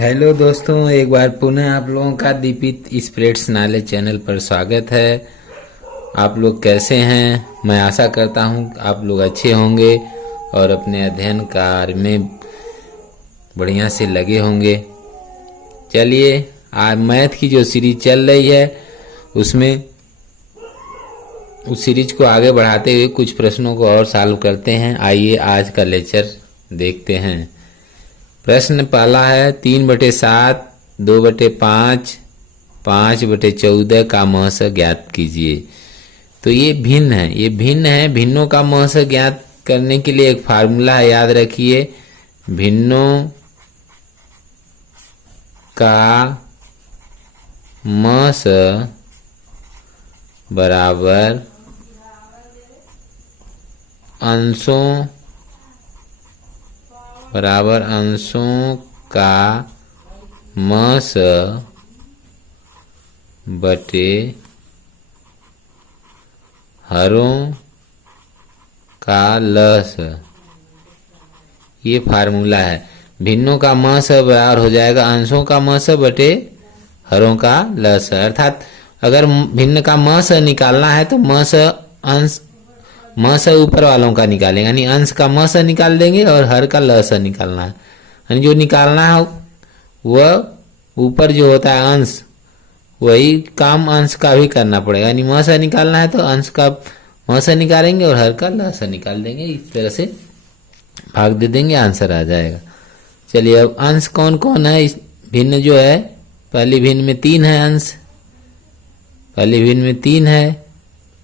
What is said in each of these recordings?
Hello दोस्तों, एक बार पुनः आप लोगों का दीपित स्प्रेड्स नॉलेज चैनल पर स्वागत है। आप लोग कैसे हैं? मैं आशा करता हूं आप लोग अच्छे होंगे और अपने अध्ययन कार्य में बढ़िया से लगे होंगे। चलिए, आज मैथ की जो सीरीज चल रही है उसमें उस सीरीज को आगे बढ़ाते हुए कुछ प्रश्नों को और सॉल्व करते हैं। आइए आज का लेक्चर देखते हैं। प्रश्न पहला है 3/7, 2/5, 5/14 का महस ज्ञात कीजिए। तो ये भिन्न है। भिन्नों का महस ज्ञात करने के लिए एक फार्मूला है, याद रखिए। भिन्नों का महस बराबर अंशों का महस बटे हरों का लस। ये फार्मूला है। भिन्नों का महस बराबर हो जाएगा अंशों का महस बटे हरों का लस। अर्थात अगर भिन्न का महस निकालना है तो महस ऊपर वालों का निकालेंगे, यानी अंश का महस निकाल देंगे और हर का लस निकालना है। यानी जो निकालना है वह ऊपर जो होता है अंश, वही काम अंश का भी करना पड़ेगा। यानी महस निकालना है तो अंश का महस निकालेंगे और हर का लस निकाल देंगे। इस तरह से भाग दे देंगे, आंसर आ जाएगा। चलिए, अब अंश कौन कौन है? इस भिन्न जो है, पहली भिन्न में 3 है अंश, पहली भिन्न में 3 है,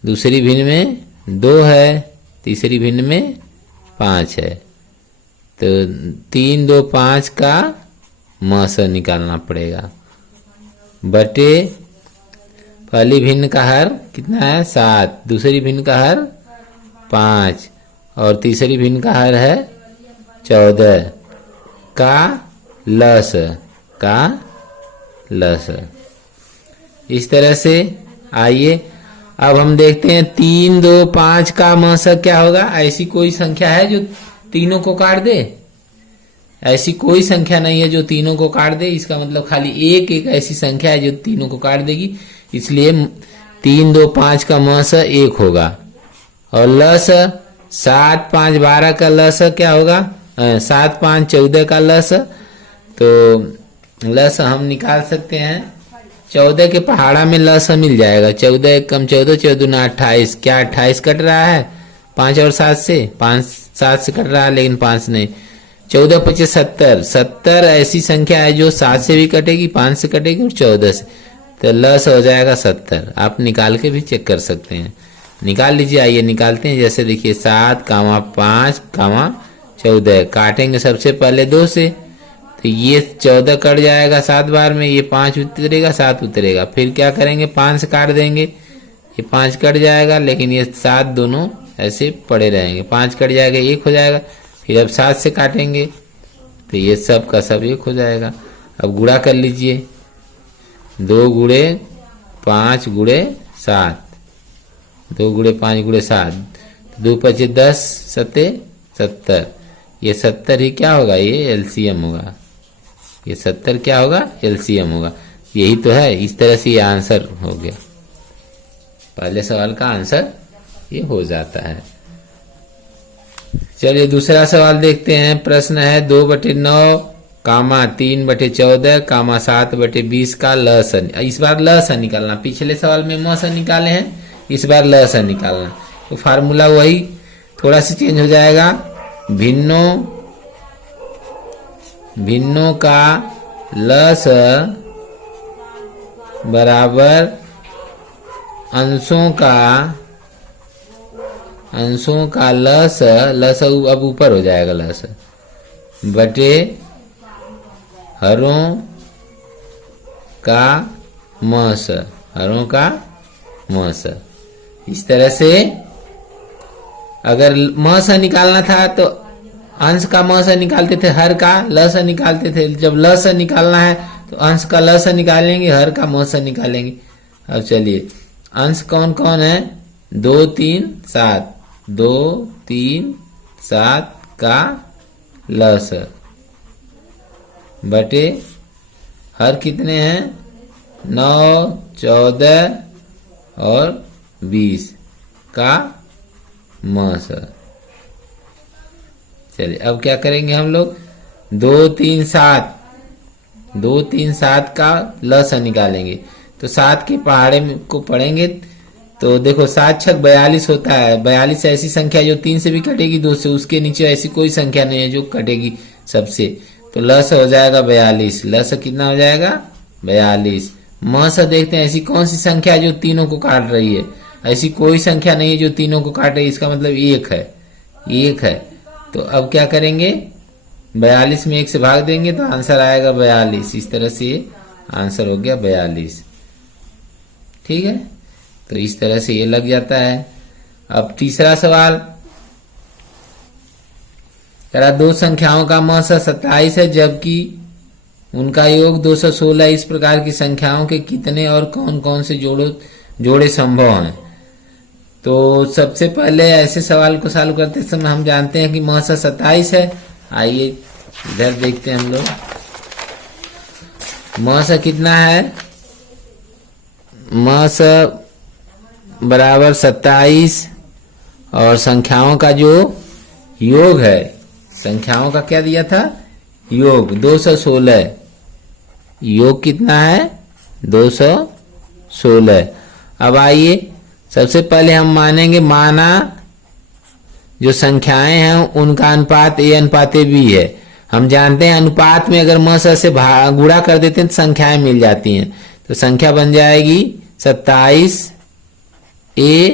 दूसरी भिन्न में 2 है, तीसरी भिन्न में 5 है। तो 3, 2, 5 का महस निकालना पड़ेगा बटे पहली भिन्न का हर कितना है 7, दूसरी भिन्न का हर 5 और तीसरी भिन्न का हर है 14 का लस। इस तरह से आइए अब हम देखते हैं 3, 2, 5 का महस क्या होगा। ऐसी कोई संख्या है जो तीनों को काट दे? ऐसी कोई संख्या नहीं है जो तीनों को काट दे। इसका मतलब खाली एक ऐसी संख्या है जो तीनों को काट देगी। इसलिए 3, 2, 5 का महस 1 होगा। और लस 7, 5, 12 का लस क्या होगा? 7, 5, 14 का लस। तो लस हम निकाल सकते हैं। 14 के पहाड़ा में लस मिल जाएगा। 14 एक कम 14, 14 ना 28। क्या 28 कट रहा है 5 और 7 से? 5 7 से कट रहा है, लेकिन 5 नहीं। 14 25 70। 70 ऐसी संख्या है जो 7 से भी कटेगी, 5 से कटेगी और 14 से। तो लस हो जाएगा 70। आप निकाल के भी चेक कर सकते हैं। निकाल लीजिए। आइए निकालते हैं। जैसे देखिए 7, 5, 14 काटेंगे सबसे पहले 2 से, तो ये 14 कट जाएगा 7 बार में। ये 5 उतरेगा, 7 उतरेगा। फिर क्या करेंगे? 5 से काट देंगे, ये 5 कट जाएगा, लेकिन ये 7 दोनों ऐसे पड़े रहेंगे। 5 कट जाएगा, 1 हो जाएगा। फिर अब 7 से काटेंगे तो ये सब का सब 1 हो जाएगा। अब गुणा कर लीजिए। 2 गुणे 5 गुणे 7, 2 गुणे 5 गुणे 7, 2 25 10, 7 70। ये 70 ही क्या होगा? ये एलसीएम होगा। ये 70 क्या होगा? एलसीएम होगा। यही तो है। इस तरह से ये आंसर हो गया। पहले सवाल का आंसर ये हो जाता है। चलिए दूसरा सवाल देखते हैं। प्रश्न है 2/9, 3/14, 7/20 का लस। इस बार लस निकालना। पिछले सवाल में महस निकाले हैं, इस बार लस निकालना। तो फार्मूला वही थोड़ा सा चेंज हो जाएगा। भिन्नों का लस बराबर अंशों का लस अब ऊपर हो जाएगा, लस बटे हरों का महस। इस तरह से अगर महस निकालना था तो अंश का महस निकालते थे, हर का लस निकालते थे। जब लस निकालना है तो अंश का लस निकालेंगे, हर का महस निकालेंगे। अब चलिए अंश कौन कौन है? 2, 3, 7। 2, 3, 7 का लस बटे हर कितने हैं 9, 14 और 20 का मस। चलिए अब क्या करेंगे हम लोग 2, 3, 7 2, 3, 7 का लस निकालेंगे। तो 7 के पहाड़े को पढ़ेंगे तो देखो 7 छक 42 होता है। 42 ऐसी संख्या जो 3 से भी कटेगी, 2 से, उसके नीचे ऐसी कोई संख्या नहीं है जो कटेगी सबसे। तो लस हो जाएगा 42। लस कितना हो जाएगा 42। मस देखते हैं ऐसी कौन सी संख्या है जो तीनों को काट रही है। ऐसी कोई संख्या नहीं है जो तीनों को काट रही है, इसका मतलब 1 है, 1 है। तो अब क्या करेंगे 42 में 1 से भाग देंगे तो आंसर आएगा 42। इस तरह से आंसर हो गया 42। ठीक है, तो इस तरह से ये लग जाता है। अब तीसरा सवाल करा, दो संख्याओं का मस 27 है जबकि उनका योग 216। इस प्रकार की संख्याओं के कितने और कौन कौन से जोड़े संभव हैं। तो सबसे पहले ऐसे सवाल को सॉल्व करते समय हम जानते हैं कि मस 27 है। आइए इधर देखते हैं हम लोग। मस कितना है, मस बराबर 27 और संख्याओं का जो योग है, संख्याओं का क्या दिया था योग 216। योग कितना है 216। अब आइए सबसे पहले हम मानेंगे, माना जो संख्याएं हैं उनका अनुपात a अनुपात b है। हम जानते हैं अनुपात में अगर मस से गुणा कर देते हैं तो संख्याएं मिल जाती हैं। तो संख्या बन जाएगी 27 a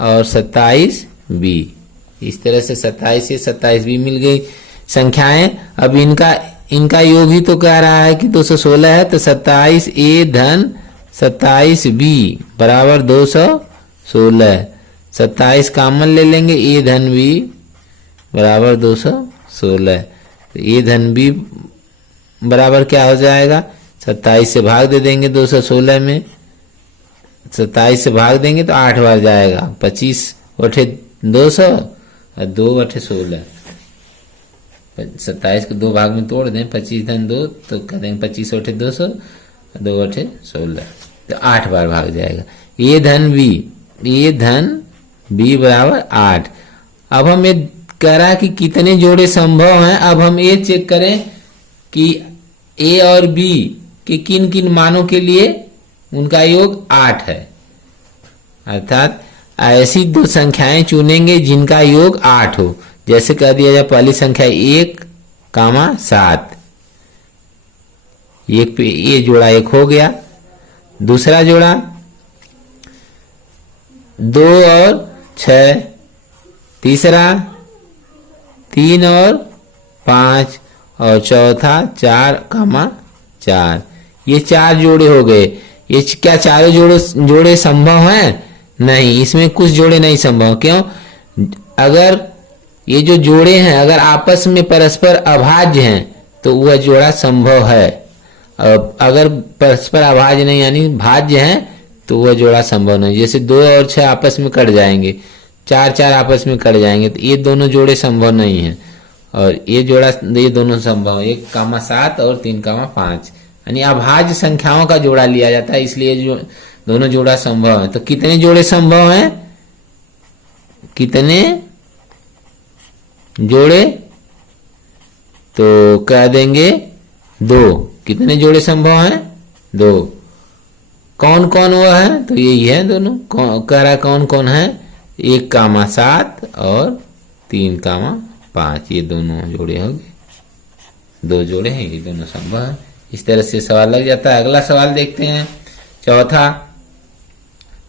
और 27 b। इस तरह से 27 a 27 b मिल गई संख्याएं। अब इनका योग ही तो कह रहा है कि 216 है, तो 27 a धन 27 b बराबर 216। 27 कॉमन ले लेंगे, a धन b बराबर 216। तो a धन b बराबर क्या हो जाएगा 27 से भाग दे देंगे 216 में। 27 से भाग देंगे तो 8 बार जाएगा। 25 बटे 200 और 2 बटे 16। 27 को 2 भाग में तोड़ दें, 25 धन 2 तो कह देंगे 25 बटे 200, 2 बटे 16, तो 8 बार भाग जाएगा। a धन b बराबर 8। अब हम ये कह रहा है कि कितने जोड़े संभव हैं। अब हम ये चेक करें कि a और b के किन किन मानों के लिए उनका योग 8 है। अर्थात ऐसी दो संख्याएं चुनेंगे जिनका योग 8 हो। जैसे कह दिया जाए पहली संख्या 1,7, एक पे ये जोड़ा 1 हो गया। दूसरा जोड़ा 2 और 6, तीसरा 3 और 5 और चौथा 4,4। ये 4 जोड़े हो गए। ये क्या चारों जोड़े संभव हैं? नहीं, इसमें कुछ जोड़े नहीं संभव। क्यों? अगर ये जो जोड़े हैं अगर आपस में परस्पर अभाज्य हैं तो वह जोड़ा संभव है। अगर परस्पर अभाज्य नहीं यानी भाज्य हैं तो वह जोड़ा संभव नहीं। जैसे 2 और 6 आपस में कट जाएंगे, 4 आपस में कट जाएंगे, तो ये दोनों जोड़े संभव नहीं है। और ये दोनों संभव है, 1,7 और 3,5 यानी अभाज्य संख्याओं का जोड़ा लिया जाता है, इसलिए जो दोनों जोड़ा संभव है। तो कितने जोड़े संभव हैं? कितने जोड़े? तो कह देंगे 2। कितने जोड़े संभव हैं? 2। कौन कौन वो है? तो यही है दोनों। कह रहा कौन कौन है? 1,7 और 3,5 ये दोनों जोड़े हो गए। 2 जोड़े हैं, ये दोनों संभव है। इस तरह से सवाल लग जाता है। अगला सवाल देखते हैं, चौथा।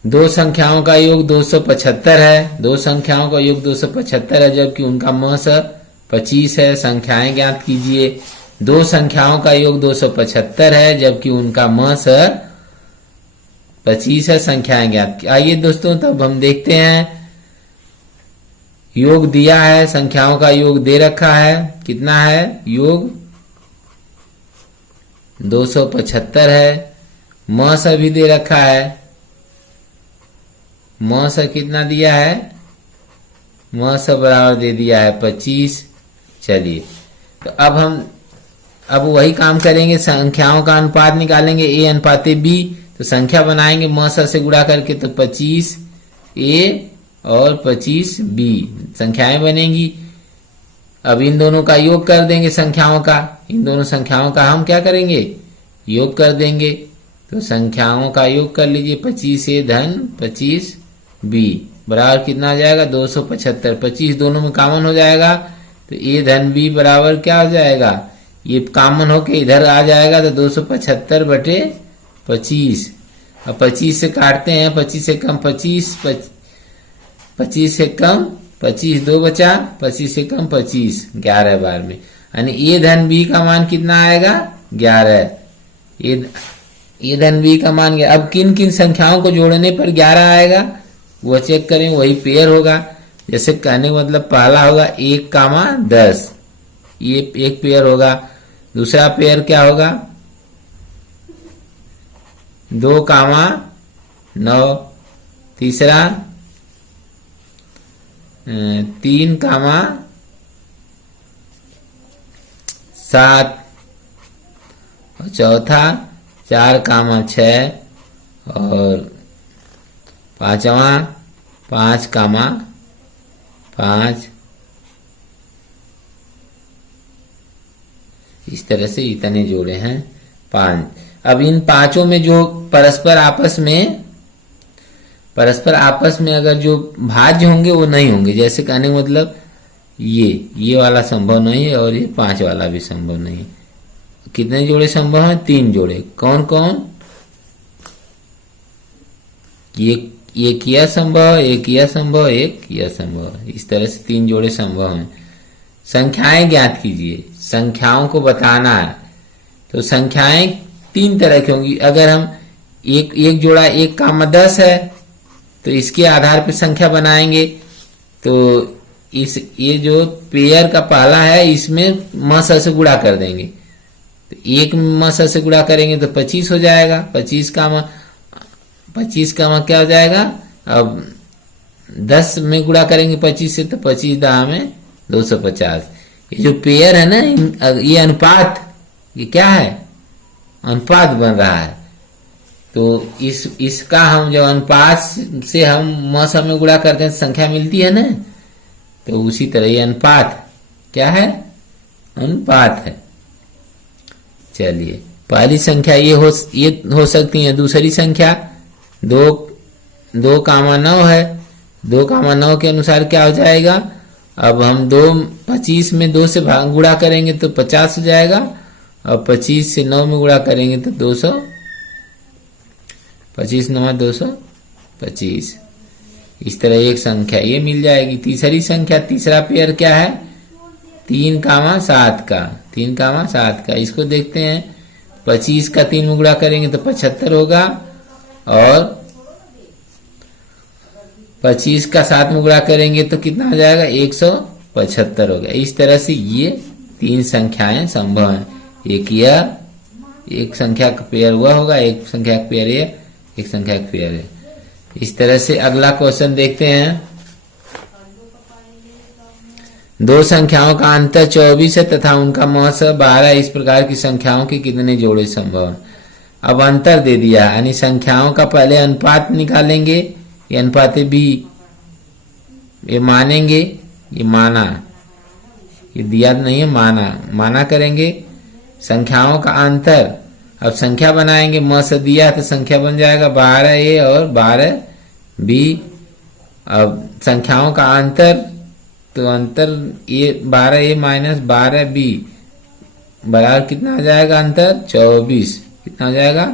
2 संख्याओं का योग 275 है। 2 संख्याओं का योग 275 है जबकि उनका मस 25 है। संख्याएं ज्ञात कीजिए। 2 संख्याओं का योग 275 है जबकि उनका मस 25 है। संख्याएं ज्ञात। आइए दोस्तों तब हम देखते हैं। योग दिया है, संख्याओं का योग दे रखा है। कितना है? योग 275 है। मस भी दे रखा है। मस कितना दिया है? मस बराबर दे दिया है 25। चलिए तो अब हम अब वही काम करेंगे, संख्याओं का अनुपात निकालेंगे a अनुपाते b। तो संख्या बनाएंगे म स से गुणा करके, तो 25a और 25b संख्याएं बनेंगी। अब इन दोनों का योग कर देंगे संख्याओं का, इन दोनों संख्याओं का हम क्या करेंगे, योग कर देंगे। तो संख्याओं का योग कर लीजिए, 25a धन 25b बराबर कितना आ जाएगा, 275। 25 दोनों में कॉमन हो जाएगा, तो a धन b बराबर क्या हो जाएगा, ये कॉमन होके इधर आ जाएगा, तो 275 बटे 25। अब 25 से काटते हैं, 25 से कम 25, 25 से कम 25, 2 बचा, 25 से कम 25, 11 बार में, यानी ए धन बी का मान कितना आएगा, 11। ए धन बी का मान गया। अब किन किन संख्याओं को जोड़ने पर 11 आएगा वो चेक करें, वही पेयर होगा। जैसे कहने का मतलब पहला होगा 1, 10, ये एक पेयर होगा। दूसरा पेयर क्या होगा, 2, 9। तीसरा 3, 7। और चौथा 4, 6। और पांचवा 5, 5। इस तरह से इतने जोड़े हैं 5। अब इन पांचों में जो परस्पर आपस में अगर जो भाज्य होंगे वो नहीं होंगे। जैसे कहने का मतलब ये वाला संभव नहीं है और ये 5 वाला भी संभव नहीं है। कितने जोड़े संभव हैं, 3 जोड़े। कौन कौन, ये किया संभव, एक यह संभव, एक यह संभव। इस तरह से 3 जोड़े संभव हैं। संख्याएं ज्ञात कीजिए, संख्याओं को बताना है। तो संख्याएं 3 तरह की होंगी। अगर हम एक जोड़ा 1, 10 है तो इसके आधार पर संख्या बनाएंगे। तो ये जो पेयर का पहला है इसमें म स से गुणा कर देंगे। तो 1 म स से गुणा करेंगे तो 25 हो जाएगा। 25 का क्या हो जाएगा, अब 10 में गुणा करेंगे 25 से, तो 25 दाह में 250। ये जो पेयर है ना, ये अनुपात, ये क्या है, अनुपात बन रहा है। तो इसका हम जब अनुपात से हम म स में गुणा करते हैं संख्या मिलती है ना, तो उसी तरह ये अनुपात क्या है, अनुपात है। चलिए, पहली संख्या ये हो सकती है। दूसरी संख्या 2, 9 है। 2, 9 के अनुसार क्या हो जाएगा, अब हम 25 में 2 से गुणा करेंगे तो 50 हो जाएगा, और 25 से 9 में गुणा करेंगे तो 200, 25 9 225। इस तरह एक संख्या ये मिल जाएगी। तीसरी संख्या, तीसरा पेयर क्या है, 3, 7 का। 3, 7 का, इसको देखते हैं। 25 का 3 में गुणा करेंगे तो 75 होगा, और 25 का 7 में गुणा करेंगे तो कितना हो जाएगा, 175 होगा। इस तरह से ये 3 संख्याएं संभव हैं। एक संख्या का पेयर हुआ होगा, एक संख्या का पेयर है, एक संख्या का पेयर है। इस तरह से अगला क्वेश्चन देखते हैं। 2 संख्याओं का अंतर 24 है तथा उनका महत्व 12। इस प्रकार की संख्याओं के कितने जोड़े संभव हैं। अब अंतर दे दिया, यानी संख्याओं का पहले अनुपात निकालेंगे। ये अनुपात भी ये मानेंगे, ये माना, ये दिया नहीं है, माना करेंगे। संख्याओं का अंतर, अब संख्या बनाएंगे, म से दिया तो संख्या बन जाएगा 12a और 12b। अब संख्याओं का अंतर, तो अंतर ये 12a माइनस 12b बराबर कितना आ जाएगा, अंतर 24। कितना हो जाएगा,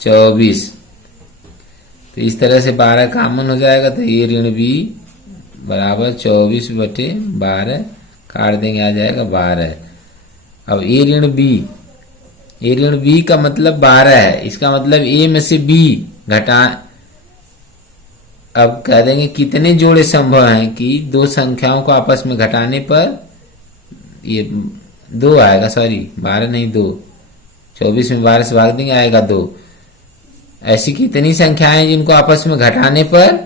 24। तो इस तरह से 12 कॉमन हो जाएगा, तो ये ऋण b बराबर 24 बटे 12 काट देंगे, आ जाएगा 12। अब ए ऋण बी का मतलब 12 है। इसका मतलब ए में से बी घटा, अब कह देंगे कितने जोड़े संभव हैं, कि 2 संख्याओं को आपस में घटाने पर ये 2 आएगा, सॉरी 12 नहीं 2, 24 में 12 से भाग देंगे आएगा 2। ऐसी कितनी संख्याएं जिनको आपस में घटाने पर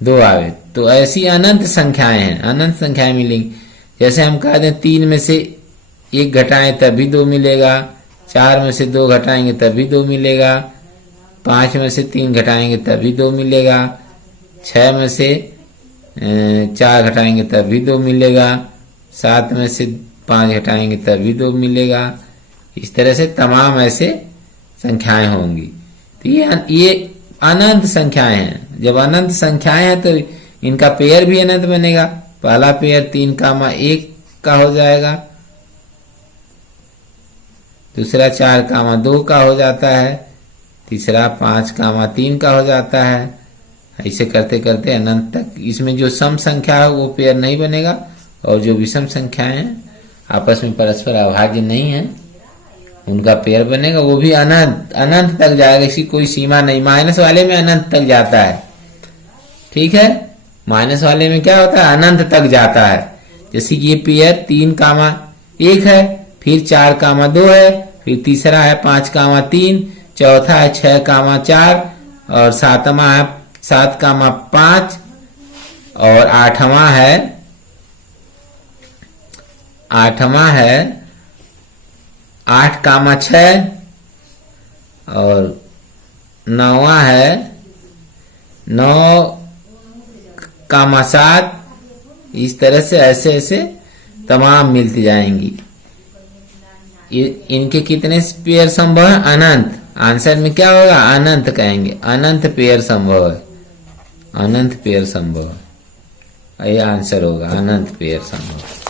2 आवे, तो ऐसी अनंत संख्याएं हैं, अनंत संख्याएं मिलेंगी। जैसे हम कह दें 3 में से 1 घटाएं तब भी 2 मिलेगा, 4 में से 2 घटाएंगे तब भी 2 मिलेगा, 5 में से 3 घटाएंगे तब भी 2 मिलेगा, 6 में से 4 घटाएंगे तब भी 2 मिलेगा, 7 में से 5 घटाएंगे तब भी 2 मिलेगा। इस तरह से तमाम ऐसे संख्याएं होंगी। तो ये अनंत संख्याएं हैं। जब अनंत संख्याएं हैं तो इनका पेयर भी अनंत बनेगा। पहला पेयर 3, 1 का हो जाएगा, दूसरा 4, 2 का हो जाता है, तीसरा 5, 3 का हो जाता है। ऐसे करते करते अनंत तक। इसमें जो सम संख्या है वो पेयर नहीं बनेगा, और जो विषम संख्याएं हैं आपस में परस्पर अभाज्य नहीं है उनका पेयर बनेगा। वो भी अनंत तक जाएगा, इसकी कोई सीमा नहीं। माइनस वाले में अनंत तक जाता है, ठीक है। माइनस वाले में क्या होता है, अनंत तक जाता है। जैसे कि ये पेयर 3, 1 है, फिर 4, 2 है, फिर तीसरा है 5, 3, चौथा है 6, 4 और सातवां है 7, 5 और आठवां है 8, 6 और नौवां है 9, 7। इस तरह से ऐसे ऐसे तमाम मिलती जाएंगी। इनके कितने पेयर संभव है, अनंत। आंसर में क्या होगा, अनंत कहेंगे। अनंत पेयर संभव है, अनंत पेयर संभव है, यह आंसर होगा, अनंत पेयर संभव।